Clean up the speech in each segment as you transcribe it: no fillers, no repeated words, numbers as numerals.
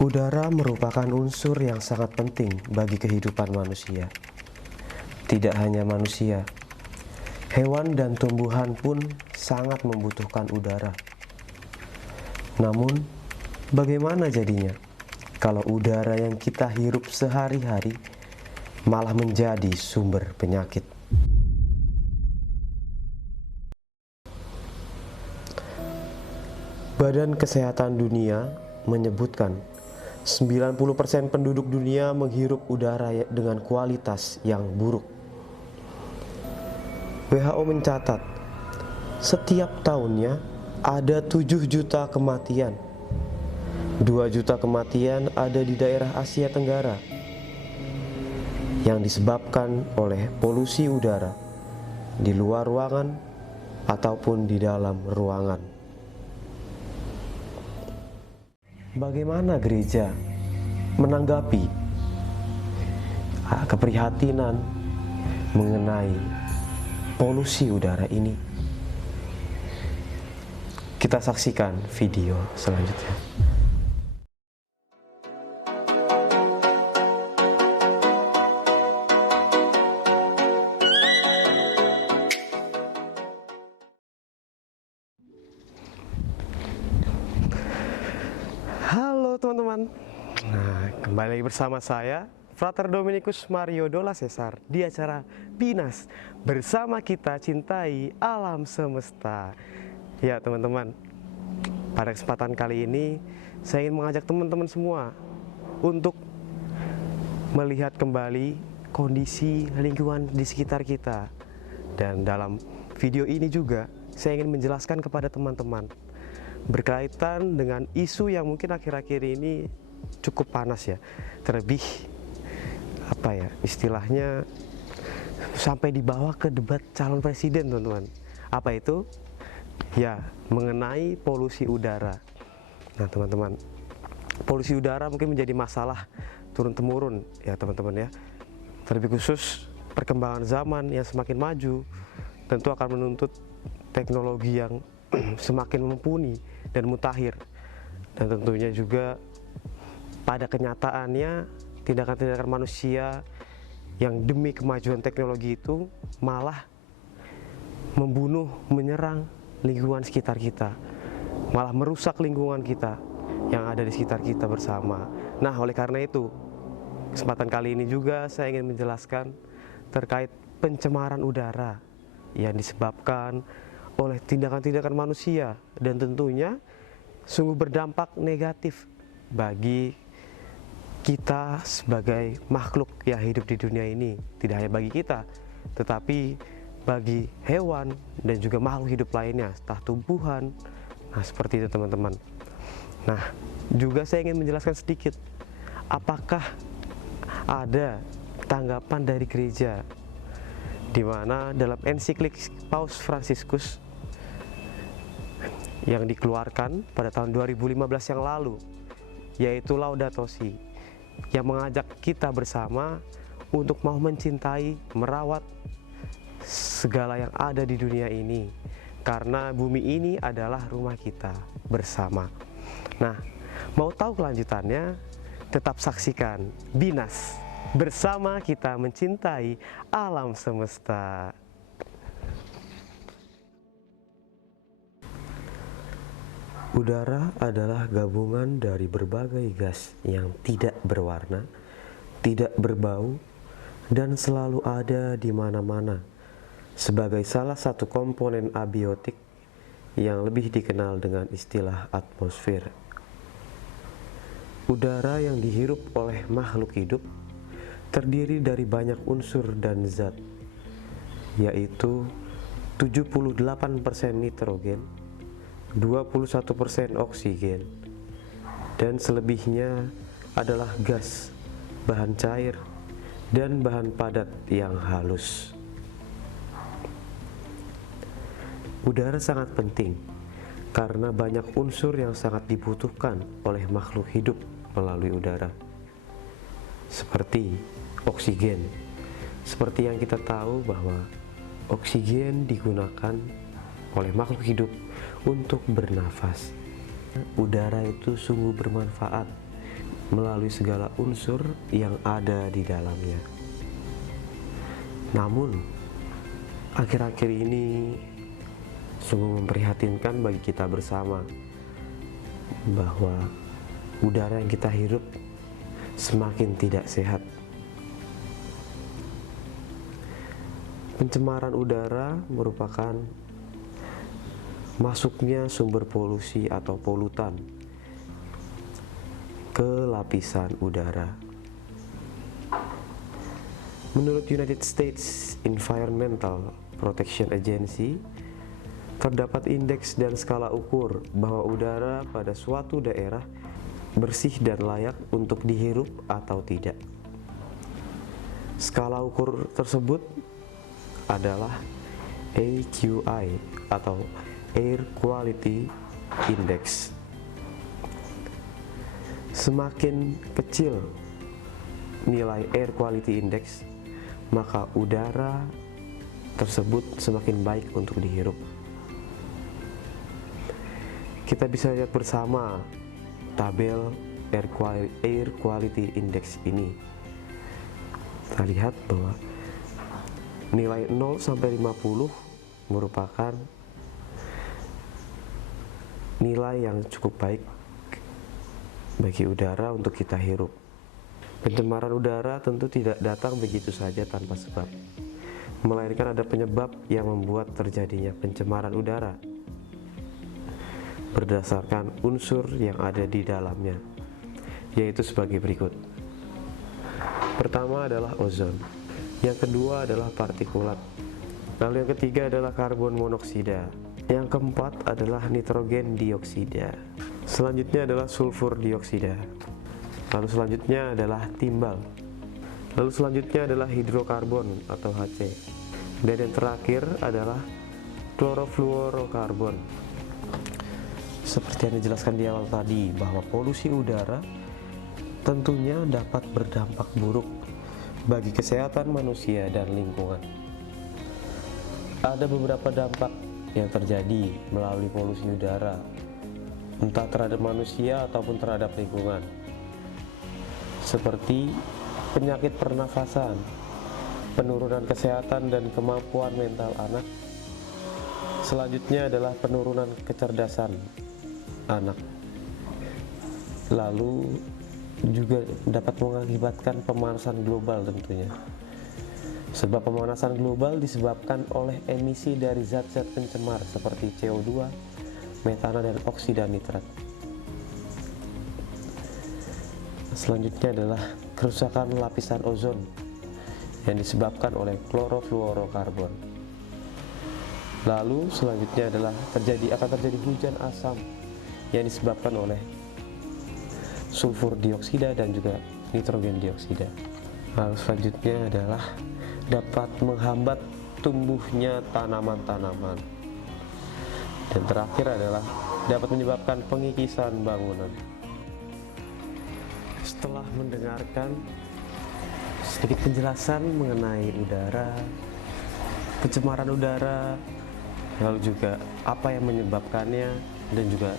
Udara merupakan unsur yang sangat penting bagi kehidupan manusia. Tidak hanya manusia, hewan dan tumbuhan pun sangat membutuhkan udara. Namun, bagaimana jadinya kalau udara yang kita hirup sehari-hari malah menjadi sumber penyakit? Badan Kesehatan Dunia menyebutkan 90% penduduk dunia menghirup udara dengan kualitas yang buruk. WHO mencatat, setiap tahunnya ada 7 juta kematian. 2 juta kematian ada di daerah Asia Tenggara yang disebabkan oleh polusi udara di luar ruangan ataupun di dalam ruangan. Bagaimana gereja menanggapi keprihatinan mengenai polusi udara ini? Kita saksikan video selanjutnya. Halo teman-teman, kembali lagi bersama saya Frater Dominikus Mario Dola Cesar di acara Binas, bersama kita cintai alam semesta. Ya teman-teman, pada kesempatan kali ini saya ingin mengajak teman-teman semua untuk melihat kembali kondisi lingkungan di sekitar kita. Dan dalam video ini juga saya ingin menjelaskan kepada teman-teman berkaitan dengan isu yang mungkin akhir-akhir ini cukup panas ya, terlebih istilahnya sampai dibawa ke debat calon presiden teman-teman. Apa itu? Ya, mengenai polusi udara. Nah teman-teman, polusi udara mungkin menjadi masalah turun-temurun ya teman-teman ya, terlebih khusus perkembangan zaman yang semakin maju tentu akan menuntut teknologi yang semakin mumpuni dan mutakhir, dan tentunya juga pada kenyataannya tindakan-tindakan manusia yang demi kemajuan teknologi itu malah membunuh, menyerang lingkungan sekitar kita, malah merusak lingkungan kita yang ada di sekitar kita bersama. Nah, oleh karena itu kesempatan kali ini juga saya ingin menjelaskan terkait pencemaran udara yang disebabkan oleh tindakan-tindakan manusia, dan tentunya sungguh berdampak negatif bagi kita sebagai makhluk yang hidup di dunia ini. Tidak hanya bagi kita, tetapi bagi hewan dan juga makhluk hidup lainnya, entah tumbuhan. Nah seperti itu teman-teman. Nah juga saya ingin menjelaskan sedikit, apakah ada tanggapan dari gereja, di mana dalam ensiklik Paus Fransiskus yang dikeluarkan pada tahun 2015 yang lalu, yaitu Laudato Si, yang mengajak kita bersama untuk mau mencintai, merawat segala yang ada di dunia ini, karena bumi ini adalah rumah kita bersama. Nah, mau tahu kelanjutannya? Tetap saksikan Binas, bersama kita mencintai alam semesta. Udara adalah gabungan dari berbagai gas yang tidak berwarna, tidak berbau, dan selalu ada di mana-mana sebagai salah satu komponen abiotik yang lebih dikenal dengan istilah atmosfer. Udara yang dihirup oleh makhluk hidup terdiri dari banyak unsur dan zat, yaitu 78% nitrogen, 21% oksigen, dan selebihnya adalah gas, bahan cair, dan bahan padat yang halus. Udara sangat penting karena banyak unsur yang sangat dibutuhkan oleh makhluk hidup melalui udara, seperti oksigen. Seperti yang kita tahu bahwa oksigen digunakan oleh makhluk hidup untuk bernafas. Udara itu sungguh bermanfaat melalui segala unsur yang ada di dalamnya. Namun, akhir-akhir ini sungguh memprihatinkan bagi kita bersama bahwa udara yang kita hirup semakin tidak sehat. Pencemaran udara merupakan masuknya sumber polusi atau polutan ke lapisan udara. Menurut United States Environmental Protection Agency, terdapat indeks dan skala ukur bahwa udara pada suatu daerah bersih dan layak untuk dihirup atau tidak. Skala ukur tersebut adalah AQI atau Air Quality Index. Semakin kecil nilai Air Quality Index, maka udara tersebut semakin baik untuk dihirup. Kita bisa lihat bersama tabel Air Quality Index ini. Kita lihat bahwa nilai 0 sampai 50 merupakan nilai yang cukup baik bagi udara untuk kita hirup. Pencemaran udara tentu tidak datang begitu saja tanpa sebab, melainkan ada penyebab yang membuat terjadinya pencemaran udara berdasarkan unsur yang ada di dalamnya, yaitu sebagai berikut. Pertama adalah ozon, yang kedua adalah partikulat, lalu yang ketiga adalah karbon monoksida, yang keempat adalah nitrogen dioksida, selanjutnya adalah sulfur dioksida, lalu selanjutnya adalah timbal, lalu selanjutnya adalah hidrokarbon atau HC, dan yang terakhir adalah klorofluorokarbon. Seperti yang dijelaskan di awal tadi, bahwa polusi udara tentunya dapat berdampak buruk bagi kesehatan manusia dan lingkungan. Ada beberapa dampak yang terjadi melalui polusi udara, entah terhadap manusia ataupun terhadap lingkungan, seperti penyakit pernafasan, penurunan kesehatan dan kemampuan mental anak. Selanjutnya adalah penurunan kecerdasan anak. Lalu juga dapat mengakibatkan pemanasan global tentunya. Sebab pemanasan global disebabkan oleh emisi dari zat-zat pencemar seperti CO2, metana, dan oksida nitrat. Selanjutnya adalah kerusakan lapisan ozon yang disebabkan oleh klorofluorokarbon. Lalu selanjutnya adalah akan terjadi hujan asam yang disebabkan oleh sulfur dioksida dan juga nitrogen dioksida. Lalu selanjutnya adalah dapat menghambat tumbuhnya tanaman-tanaman. Dan terakhir adalah dapat menyebabkan pengikisan bangunan. Setelah mendengarkan sedikit penjelasan mengenai udara, pencemaran udara, lalu juga apa yang menyebabkannya, dan juga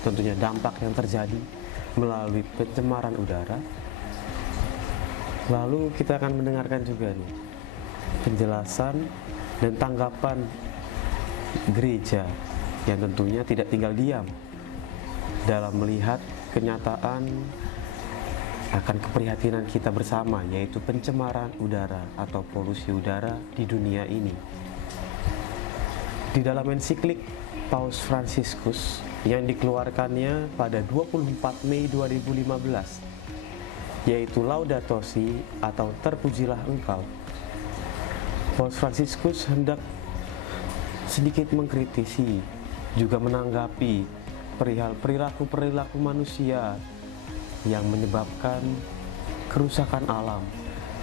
tentunya dampak yang terjadi melalui pencemaran udara. Lalu kita akan mendengarkan juga nih penjelasan dan tanggapan gereja yang tentunya tidak tinggal diam dalam melihat kenyataan akan keprihatinan kita bersama, yaitu pencemaran udara atau polusi udara di dunia ini. Di dalam ensiklik Paus Fransiskus yang dikeluarkannya pada 24 Mei 2015, yaitu Laudato Si atau Terpujilah Engkau, Paus Fransiskus hendak sedikit mengkritisi, juga menanggapi perihal perilaku manusia yang menyebabkan kerusakan alam,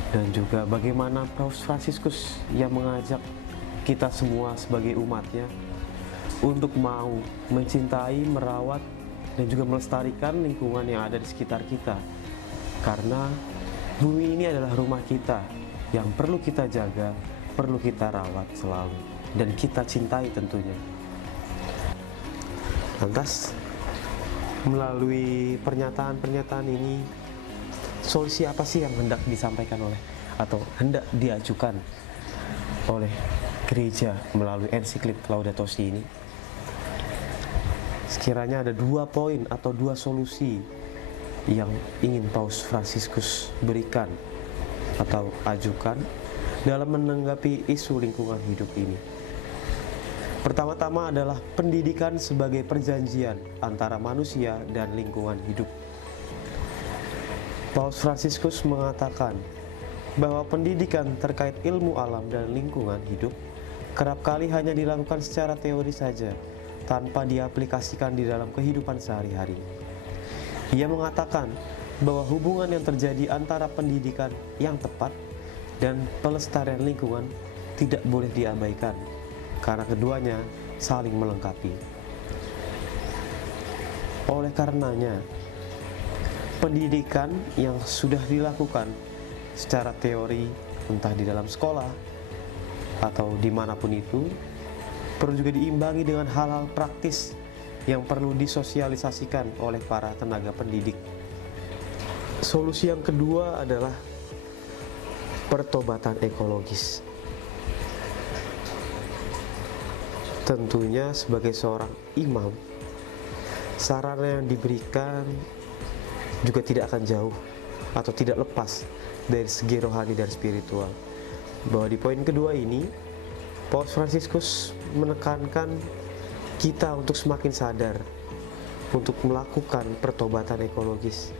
dan juga bagaimana Paus Fransiskus yang mengajak kita semua sebagai umatnya untuk mau mencintai, merawat, dan juga melestarikan lingkungan yang ada di sekitar kita. Karena bumi ini adalah rumah kita yang perlu kita jaga, perlu kita rawat selalu, dan kita cintai tentunya. Lantas, melalui pernyataan-pernyataan ini, solusi apa sih yang hendak disampaikan oleh atau hendak diajukan oleh gereja melalui ensiklik Laudato Si ini? Sekiranya ada 2 poin atau 2 solusi yang ingin Paus Fransiskus berikan atau ajukan dalam menanggapi isu lingkungan hidup ini. Pertama-tama adalah pendidikan sebagai perjanjian antara manusia dan lingkungan hidup. Paus Fransiskus mengatakan bahwa pendidikan terkait ilmu alam dan lingkungan hidup kerap kali hanya dilakukan secara teori saja, tanpa diaplikasikan di dalam kehidupan sehari-hari. Ia mengatakan bahwa hubungan yang terjadi antara pendidikan yang tepat dan pelestarian lingkungan tidak boleh diabaikan, karena keduanya saling melengkapi. Oleh karenanya, pendidikan yang sudah dilakukan secara teori, entah di dalam sekolah atau dimanapun itu, perlu juga diimbangi dengan hal-hal praktis yang perlu disosialisasikan oleh para tenaga pendidik. Solusi yang kedua adalah pertobatan ekologis. Tentunya sebagai seorang imam, saran yang diberikan juga tidak akan jauh atau tidak lepas dari segi rohani dan spiritual. Bahwa di poin kedua ini, Paus Fransiskus menekankan kita untuk semakin sadar untuk melakukan pertobatan ekologis.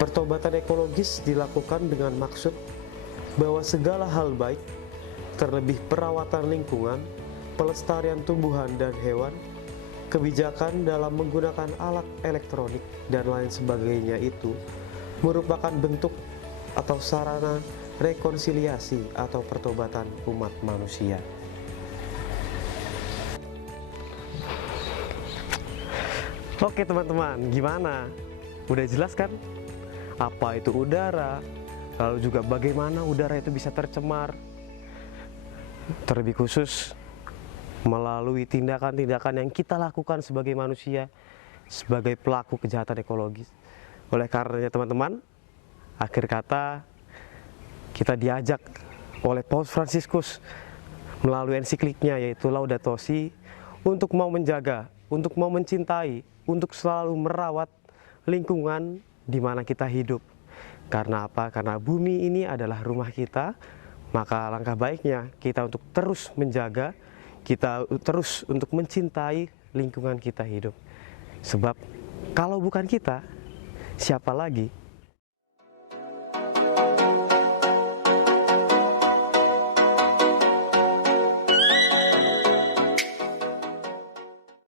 Pertobatan ekologis dilakukan dengan maksud bahwa segala hal baik, terlebih perawatan lingkungan, pelestarian tumbuhan dan hewan, kebijakan dalam menggunakan alat elektronik, dan lain sebagainya itu merupakan bentuk atau sarana rekonsiliasi atau pertobatan umat manusia. Oke teman-teman, gimana? Udah jelas kan? Apa itu udara? Lalu juga bagaimana udara itu bisa tercemar? Terlebih khusus melalui tindakan-tindakan yang kita lakukan sebagai manusia, sebagai pelaku kejahatan ekologis. Oleh karenanya teman-teman, akhir kata kita diajak oleh Paus Fransiskus melalui ensikliknya yaitu Laudato Si untuk mau menjaga, untuk mau mencintai, untuk selalu merawat lingkungan di mana kita hidup. Karena apa? Karena bumi ini adalah rumah kita, maka langkah baiknya kita untuk terus menjaga, kita terus untuk mencintai lingkungan kita hidup. Sebab kalau bukan kita, siapa lagi?